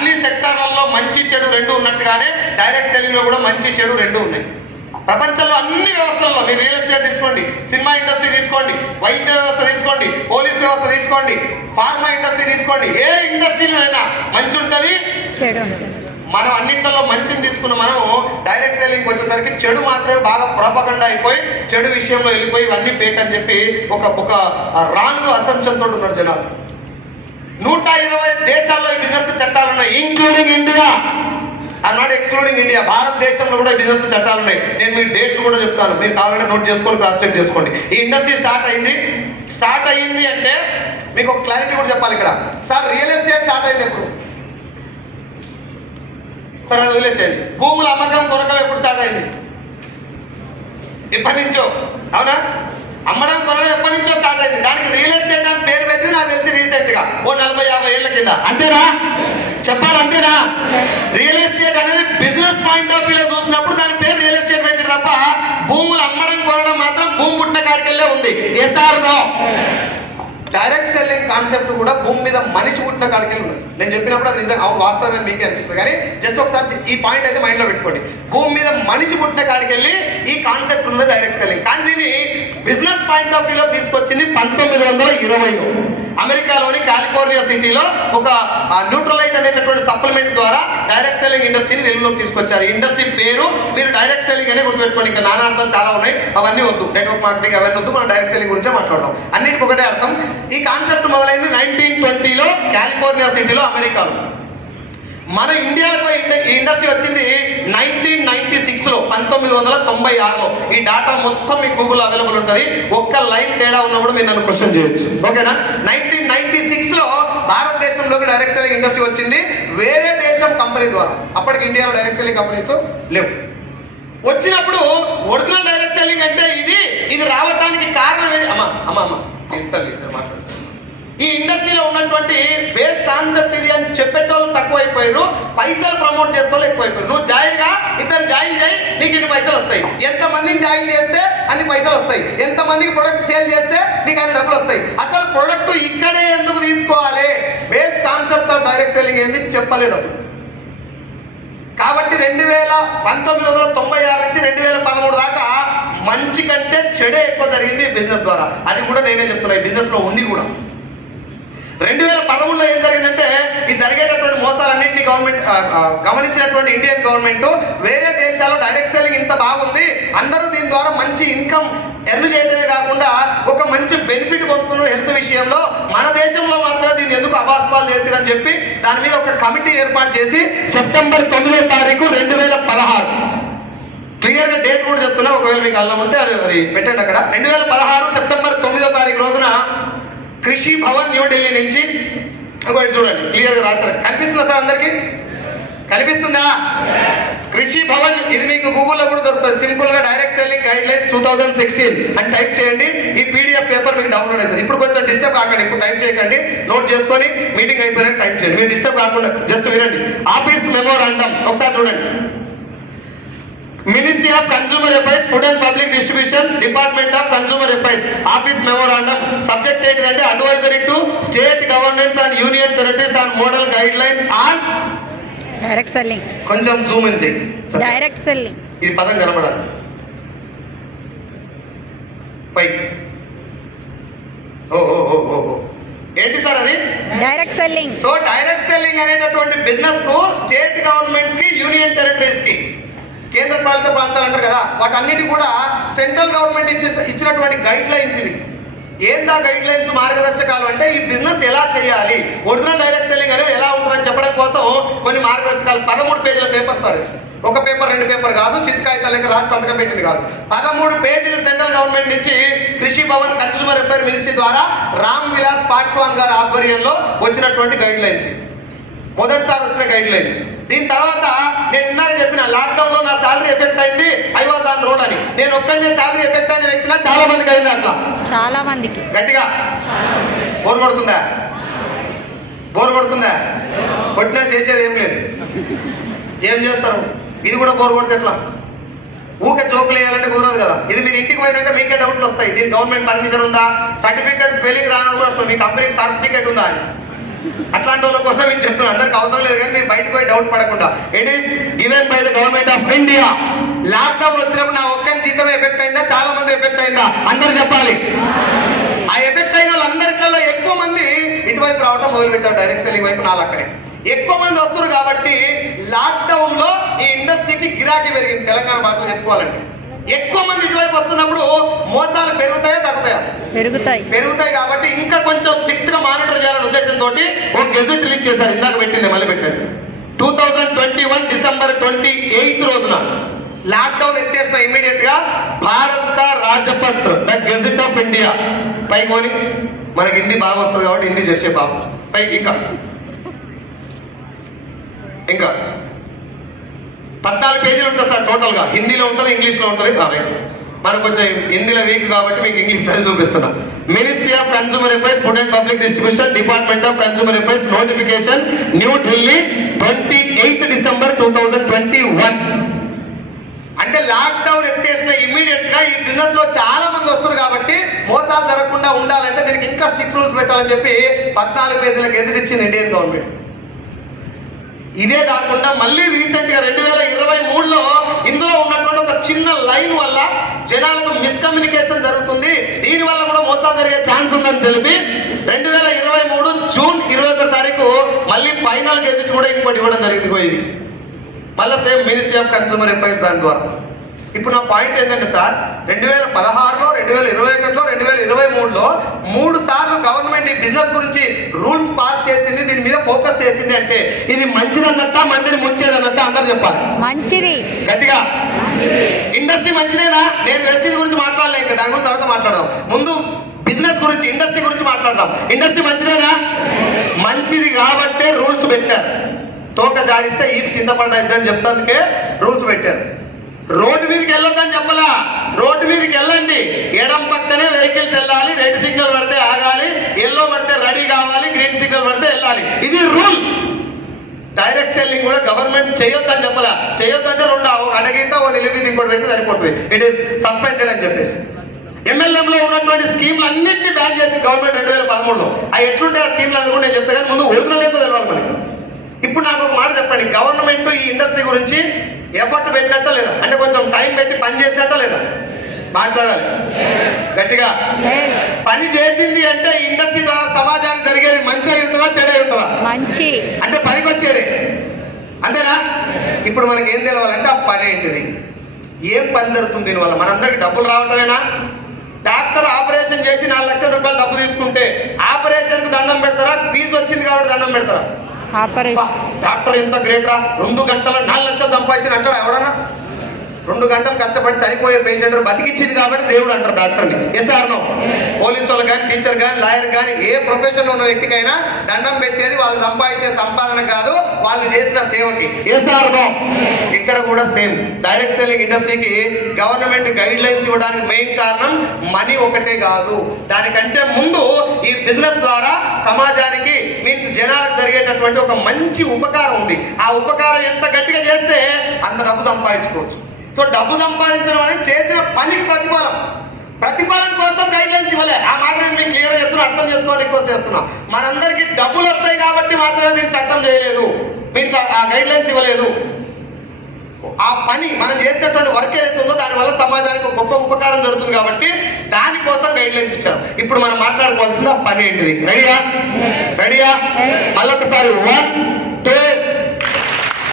అన్ని సెక్టార్లలో మంచి చెడు రెండు ఉన్నట్టుగానే డైరెక్ట్ సెల్లింగ్ లో కూడా మంచి చెడు రెండు ఉన్నాయి. ప్రపంచంలో అన్ని వ్యవస్థలలో మీరు రియల్ ఎస్టేట్ తీసుకోండి, సినిమా ఇండస్ట్రీ తీసుకోండి, వైద్య వ్యవస్థ తీసుకోండి, పోలీస్ వ్యవస్థ తీసుకోండి, ఫార్మా ఇండస్ట్రీ తీసుకోండి, ఏ ఇండస్ట్రీలో అయినా మంచి ఉంటుంది, చెడు ఉంటుంది. మనం అన్నింటిలో మంచిని తీసుకున్న మనము డైరెక్ట్ సెల్లింగ్ వచ్చేసరికి చెడు మాత్రమే బాగా ప్రొపగండా అయిపోయి చెడు విషయంలో వెళ్ళిపోయి ఇవన్నీ ఫేక్ అని చెప్పి ఒక రాంగ్ అసంప్షన్ తోటి ఉన్నారు జనాలు. 120 దేశాల్లో ఈ బిజినెస్ చట్టాలు ఉన్నాయి, including India. I'm not excluding India. భారతదేశంలో కూడా ఈ బిజినెస్ చట్టాలు ఉన్నాయి. నేను మీకు డేట్లు కూడా చెప్తాను, మీరు కావాలంటే నోట్ చేసుకొని క్రాస్ చెక్ చేసుకోండి. ఈ ఇండస్ట్రీ స్టార్ట్ అయింది అంటే మీకు ఒక క్లారిటీ కూడా చెప్పాలి ఇక్కడ. సార్ రియల్ ఎస్టేట్ స్టార్ట్ అయింది ఎప్పుడు? సరే అది వదిలేసేయండి. భూముల అమ్మకం కొనకం ఎప్పుడు స్టార్ట్ అయింది? ఎప్పటి నుంచో, అవునా? అమ్మడం కొనడం ఎప్పటి నుంచో స్టార్ట్ అయింది. దానికి రియల్ ఎస్టేట్ అని పేరు పెట్టింది నాకు తెలిసి రీసెంట్ గా 40-50 ఏళ్ల కింద. అంతేనా? చెప్పాలి, అంతేనా? రియల్ ఎస్టేట్ అనేది బిజినెస్ పాయింట్ ఆఫ్ వ్యూలో చూసినప్పుడు దాని పేరు రియల్ ఎస్టేట్ పెట్టారు తప్ప భూములు అమ్మడం కొనడం మాత్రం భూమి పుట్టిన కాడికెళ్ళే ఉంది. Yes or no? Direct selling concept కూడా భూమి మీద మనిషి పుట్టిన కాడికెళ్ళి ఉన్నది. నేను చెప్పినప్పుడు అది నిజంగా అవును వాస్తవమే మీకే అనిపిస్తుంది, కానీ జస్ట్ ఒకసారి ఈ పాయింట్ అయితే మైండ్లో పెట్టుకోండి. భూమి మీద మనిషి పుట్టిన కాడికెళ్ళి ఈ కాన్సెప్ట్ ఉంది డైరెక్ట్ సెల్లింగ్. కానీ దీన్ని బిజినెస్ పాయింట్ ఆఫ్ వ్యూలో తీసుకొచ్చింది 1920లో అమెరికాలోని కాలిఫోర్నియా సిటీలో ఒక న్యూట్రలైట్ అనేటటువంటి సప్లిమెంట్ ద్వారా డైరెక్ట్ సెల్లింగ్ ఇండస్ట్రీని వెలుగులోకి తీసుకొచ్చారు. ఈ ఇండస్ట్రీ పేరు మీరు డైరెక్ట్ సెల్లింగ్ అనే గుర్తుపెట్టుకోండి. ఇంకా నానా అర్థాలు చాలా ఉన్నాయి, అవన్నీ వద్దు. నెట్వర్క్ మార్కెటింగ్ అవన్నీ వద్దు, మనం డైరెక్ట్ సెల్లింగ్ గురించే మాట్లాడదాం. అన్నిటికి ఒకటే అర్థం. ఈ కాన్సెప్ట్ మొదలైంది 1920లో కాలిఫోర్నియా సిటీలో అమెరికాలో. మన ఇండియాలో ఈ ఇండస్ట్రీ వచ్చింది 1996లో 1996లో. ఈ డాటా మొత్తం మీ గూగుల్లో అవైలబుల్ ఉంటుంది. ఒక్క లైన్ తేడా ఉన్నా కూడా మీరు నన్ను క్వశ్చన్ చేయొచ్చు, ఓకేనా? 1996లో భారతదేశంలోకి డైరెక్ట్ సెల్లింగ్ ఇండస్ట్రీ వచ్చింది వేరే దేశం కంపెనీ ద్వారా. అప్పటికి ఇండియాలో డైరెక్ట్ సెల్లింగ్ కంపెనీస్ లేవు. వచ్చినప్పుడు ఒరిజినల్ డైరెక్ట్ సెల్లింగ్ అంటే ఇది రావడానికి కారణం ఏది? అమ్మ తీస్తాను ఇద్దరు మాట్లాడుతారు. ఈ ఇండస్ట్రీలో ఉన్నటువంటి బేస్ కాన్సెప్ట్ ఇది అని చెప్పేటోళ్ళు తక్కువైపోయారు, పైసలు ప్రమోట్ చేసేవాళ్ళు ఎక్కువైపోయారు. నువ్వు జాయిన్గా ఇద్దరు జాయిన్ చేయి, నీకు ఇన్ని పైసలు వస్తాయి. ఎంతమందిని జాయిన్ చేస్తే అన్ని పైసలు వస్తాయి. ఎంతమందికి ప్రొడక్ట్ సేల్ చేస్తే నీకు అన్ని డబ్బులు వస్తాయి. అసలు ప్రొడక్ట్ ఇక్కడే ఎందుకు తీసుకోవాలి? Base concept of direct selling ఏంది చెప్పలేదు. కాబట్టి 1996 నుంచి 2013 దాకా మంచి కంటే చెడే ఎక్కువ జరిగింది బిజినెస్ ద్వారా. అది కూడా నేనే చెప్తున్నా, ఈ బిజినెస్ లో ఉండి కూడా. 2013లో ఏం జరిగిందంటే ఈ జరిగేటటువంటి మోసాలన్నింటినీ గమనించినటువంటి ఇండియన్ గవర్నమెంట్ వేరే దేశాల్లో డైరెక్ట్ సెల్లింగ్ ఇంత బాగుంది, అందరూ దీని ద్వారా మంచి ఇన్కమ్ ఎర్న్ చేయడమే కాకుండా ఒక మంచి బెనిఫిట్ పొందుతున్నారు హెల్త్ విషయంలో, మన దేశంలో మాత్రం దీన్ని ఎందుకు అబాస్పాలు చేసిరని చెప్పి దాని మీద ఒక కమిటీ ఏర్పాటు చేసి సెప్టెంబర్ 9వ తారీఖు 2016 క్లియర్గా డేట్ కూడా చెప్తున్నా, ఒకవేళ మీకు అల్లం ఉంటే అది పెట్టండి అక్కడ. 2016 సెప్టెంబర్ 9వ తారీఖు రోజున కృషి భవన్ న్యూఢిల్లీ నుంచి ఒకటి చూడండి, క్లియర్గా రాస్తారు. కనిపిస్తుందా సార్ అందరికీ? కనిపిస్తుందా? కృషి భవన్, ఇది మీకు గూగుల్లో కూడా దొరుకుతుంది. సింపుల్ గా డైరెక్ట్ సెల్లింగ్ గైడ్ లైన్స్ 2016 అని టైప్ చేయండి. ఈ పీడిఎఫ్ పేపర్ మీకు డౌన్లోడ్ అవుతుంది. ఇప్పుడు కొంచెం డిస్టర్బ్ కాకండి, ఇప్పుడు టైప్ చేయకండి, నోట్ చేసుకొని మీటింగ్ అయిపోయినాక టైప్ చేయండి. మీరు డిస్టర్బ్ కాకుండా జస్ట్ వినండి. ఆఫీస్ మెమోరాండం ఒకసారి చూడండి. Ministry of consumer affairs, food and public distribution, department of consumer affairs office memorandum. Subject ఏంటిదంటే advisory to state governments and union territories on model guidelines on direct selling. కొంచెం zoom in చేయి. Direct selling ఈ పదం కనబడాలి పై. ఏంటి sir అది? Direct selling. So direct selling అనేటటువంటి బిజినెస్ కు స్టేట్ గవర్నమెంట్స్ కి, యూనియన్ టెరిటరీస్ కి, కేంద్ర పాలిత ప్రాంతాలు అంటారు కదా, వాటన్నిటి కూడా సెంట్రల్ గవర్నమెంట్ ఇచ్చినటువంటి గైడ్ లైన్స్ ఇవి. ఏందా గైడ్ లైన్స్, మార్గదర్శకాలు అంటే ఈ బిజినెస్ ఎలా చేయాలి, ఒరిజినల్ డైరెక్ట్ సెల్లింగ్ అనేది ఎలా ఉంటుందని చెప్పడం కోసం కొన్ని మార్గదర్శకాలు. 13 పేజీల పేపర్ సార్. ఒక పేపర్ 2 పేపర్ కాదు, చిత్కాయితాలు లెక్క రాసి సంతకం పెట్టింది కాదు. 13 పేజీలు సెంట్రల్ గవర్నమెంట్ నుంచి కృషి భవన్ కన్స్యూమర్ అఫైర్ మినిస్ట్రీ ద్వారా రామ్ విలాస్ పాస్వాన్ గారి ఆధ్వర్యంలో వచ్చినటువంటి గైడ్ లైన్స్. మొదటిసారి వచ్చిన గైడ్ లైన్స్. దీని తర్వాత నేను ఇందాక చెప్పిన లాక్డౌన్ లో నా శాలరీ ఎఫెక్ట్ అయింది, ఐ వాజ్ ఆన్ రోడ్ అని. నేను ఒక్కనే శాలరీ ఎఫెక్ట్ అయిన వ్యక్తిలా చాలా మందికి అయింది. అట్లా చాలా మందికి గట్టిగా బోర్ కొడుతుందా? బోర్ కొడుతుందా? కొట్టినా చేసేది ఏం లేదు. ఏం చేస్తారు? ఇది కూడా బోర్ కొడితే ఎట్లా? ఊకే జోకులు వేయాలంటే కుదరదు కదా. ఇది మీరు ఇంటికి పోయినాక మీకే డౌట్లు వస్తాయి. దీనికి గవర్నమెంట్ పర్మిషన్ ఉందా, సర్టిఫికేట్ స్పెల్లింగ్ రాను కూడా మీ కంపెనీకి సర్టిఫికేట్ ఉందా అని. అట్లాంటి వాళ్ళ కోసం నేను చెప్తున్నాను, అందరికి అవసరం లేదు. కానీ మీరు బయట ఎక్కువ డౌట్ పడకుండా. It is given by the government of India. Lockdown వచ్చినప్పుడు నా ఒక్కని జీతం ఎఫెక్ట్ అయిందా, చాలా మంది ఎఫెక్ట్ అయిందా? అందరూ చెప్పాలి. ఆ ఎఫెక్ట్ అయిన వాళ్ళందరికల్లో ఎక్కువ మంది ఇటువైపు రావటం మొదలు పెట్టారు, డైరెక్ట్ సెల్లింగ్ వైపు. నా లక్కనే ఎక్కువ మంది వస్తారు కాబట్టి లాక్డౌన్ లో ఈ ఇండస్ట్రీకి గిరాకీ పెరిగింది. తెలంగాణ భాషలో చెప్పుకోవాలంటే ఎక్కువ మంది ఇటువైపు వస్తున్నప్పుడు మోసాలు పెరుగుతాయా తగ్గుతాయా? పెరుగుతాయి. కాబట్టి ఇంకా కొంచెం స్ట్రిక్ట్ గా మానిటర్ చేయాలనే ఉద్దేశంతో ఒక గెజెట్ రిలీజ్ చేశారు. ఇందాక పెట్టింది, మళ్ళీ పెట్టండి. 2021 డిసెంబర్ 28 రోజున లాక్డౌన్ ఎత్తేసిన ఇమ్మీడియట్ గా భారత్ కా రాజపత్ర ద గెజెట్ ఆఫ్ ఇండియా పైకొని, మనకి హిందీ బాగా వస్తుంది కాబట్టి హిందీ చేసే బాబు పైకి ఇంకా 14 పేజీలు ఉంటుంది సార్ టోటల్ గా. హిందీలో ఉంటుంది, ఇంగ్లీష్ లో ఉంటుంది. మనకు కొంచెం హిందీలో వీక్ కాబట్టి మీకు ఇంగ్లీష్ చదివి చూపిస్తున్నా. Ministry of consumer affairs, food and public distribution, department of consumer affairs, notification, new Delhi, 28 December 2021. అంటే లాక్డౌన్ ఎత్తేసిన ఇమ్మీడియట్ గా ఈ బిజినెస్ లో చాలా మంది వస్తారు కాబట్టి మోసాలు జరగకుండా ఉండాలంటే దీనికి ఇంకా స్ట్రిక్ట్ రూల్స్ పెట్టాలని చెప్పి 14 పేజీల గెజెట్ ఇచ్చింది ఇండియన్ గవర్నమెంట్. ఇదే కాకుండా మళ్ళీ రీసెంట్ గా 2023లో ఇందులో ఉన్నటువంటి ఒక చిన్న లైన్ వల్ల జనాలకు మిస్కమ్యూనికేషన్ జరుగుతుంది, దీని వల్ల కూడా మోసాలు జరిగే ఛాన్స్ ఉందని తెలిపి 2023 జూన్ 21 తారీఖు మళ్ళీ ఫైనల్ గెజెట్ కూడా ఇంకోటి ఇవ్వడం జరిగింది. ఇది మళ్ళీ same ministry of consumer affairs దాని ద్వారా. ఇప్పుడు నా పాయింట్ ఏంటంటే సార్, 2016లో, 2021లో, 2023లో 3 సార్లు గవర్నమెంట్ ఈ బిజినెస్ గురించి రూల్స్ పాస్ చేసింది, దీని మీద ఫోకస్ చేసింది. అంటే ఇది మంచిదన్నట్ట, మందిని ముంచేదన్నట్ట? అందరు చెప్పాలి. మంచిది. గట్టిగా. ఇండస్ట్రీ మంచిదేనా? నేను వెస్టీజ్ గురించి మాట్లాడలే, ఇంకా దాని గురించి తర్వాత మాట్లాడదాం. ముందు బిజినెస్ గురించి, ఇండస్ట్రీ గురించి మాట్లాడదాం. ఇండస్ట్రీ మంచిదేనా? మంచిది కాబట్టే రూల్స్ పెట్టారు. తోక జాడిస్తే ఈ చింతపడ్డని చెప్తానికే రూల్స్ పెట్టారు. రోడ్డు మీదకి వెళ్ళొద్దని చెప్పలా, రోడ్డు మీదకి వెళ్ళండి, ఎడం పక్కనే వెహికల్స్ వెళ్ళాలి, రెడ్ సిగ్నల్ పడితే ఆగాలి, ఎల్లో పడితే రెడీ కావాలి, గ్రీన్ సిగ్నల్ పడితే వెళ్ళాలి. ఇది రూల్. డైరెక్ట్ సెల్లింగ్ కూడా గవర్నమెంట్ చేయొద్దని చెప్పలా. చేయొద్దంటే 2 అడగీత ఓ నిలుగీత ఇంకోటి పెడితే సరిపోతుంది. ఇట్ ఈస్ సస్పెండెడ్ అని చెప్పేసి. MLM లో ఉన్నటువంటి స్కీమ్లు అన్నింటినీ బ్యాన్ చేసింది గవర్నమెంట్ 2013లో. అవి ఎట్లుంటే ఆ స్కీమ్లు అనేది కూడా నేను చెప్తా, కానీ ముందు ఒరిజినల్ ఏంటో తెలవాలి మనకి. ఇప్పుడు నాకు ఒక మాట చెప్పండి, గవర్నమెంట్ ఈ ఇండస్ట్రీ గురించి ఎఫర్ట్ పెట్టినట్ట లేదా? అంటే కొంచెం టైం పెట్టి పని చేసినట్ట లేదా? మాట్లాడాలి గట్టిగా. పని చేసింది అంటే ఇండస్ట్రీ ద్వారా సమాజానికి జరిగేది మంచి అయి ఉంటుందా, చెడు అయి ఉంటుందా? మంచి. అంటే పనికి వచ్చేది, అంతేనా? ఇప్పుడు మనకి ఏం తెలవాలంటే ఆ పని ఏంటిది, ఏం పని జరుగుతుంది దీనివల్ల. మనందరికి డబ్బులు రావటమేనా? డాక్టర్ ఆపరేషన్ చేసి 4 లక్షల రూపాయలు డబ్బు తీసుకుంటే ఆపరేషన్కి దండం పెడతారా? ఫీజు వచ్చింది కాబట్టి దండం పెడతారా? డాక్టర్ ఎంత గ్రేట్ రా, 2 గంటల 4 లక్షలు సంపాదించిన అంటాడు ఎవడన్నా? 2 గంటలు కష్టపడి చనిపోయే పేషెంట్ బతికిచ్చింది కాబట్టి దేవుడు అంటారు డాక్టర్ని. Yes or no? పోలీసు వాళ్ళు కానీ, టీచర్ కానీ, లాయర్ కానీ, ఏ ప్రొఫెషన్లో ఉన్న వ్యక్తికైనా దండం పెట్టేది వాళ్ళు సంపాదించే సంపాదన కాదు, వాళ్ళు చేసిన సేవకి. Yes or no? ఇక్కడ కూడా సేమ్. డైరెక్ట్ సెల్లింగ్ ఇండస్ట్రీకి గవర్నమెంట్ గైడ్ లైన్స్ ఇవ్వడానికి మెయిన్ కారణం మనీ ఒకటే కాదు, దానికంటే ముందు ఈ బిజినెస్ ద్వారా సమాజానికి మీన్స్ జనాలకు జరిగేటటువంటి ఒక మంచి ఉపకారం ఉంది. ఆ ఉపకారం ఎంత గట్టిగా చేస్తే అంత డబ్బు సంపాదించుకోవచ్చు. సో డబ్బు సంపాదించడం అనేది చేసిన పనికి ప్రతిఫలం కోసం గైడ్ లైన్స్ ఇవ్వలే. ఆ మాట నేను మీకు క్లియర్గా చెప్తున్నా, అర్థం చేసుకోవాలి, రిక్వెస్ట్ చేస్తున్నా. మనందరికీ డబ్బులు వస్తాయి కాబట్టి మాత్రమే దీన్ని చట్టం చేయలేదు, మీన్స్ ఆ గైడ్ లైన్స్ ఇవ్వలేదు. ఆ పని మనం చేసేటువంటి వర్క్ ఏదైతే ఉందో దానివల్ల సమాజానికి ఒక గొప్ప ఉపకారం జరుగుతుంది కాబట్టి దానికోసం గైడ్ లైన్స్ ఇచ్చారు. ఇప్పుడు మనం మాట్లాడుకోవాల్సింది ఆ పని ఏంటిది. రెడీయా? మళ్ళొకసారి 1 2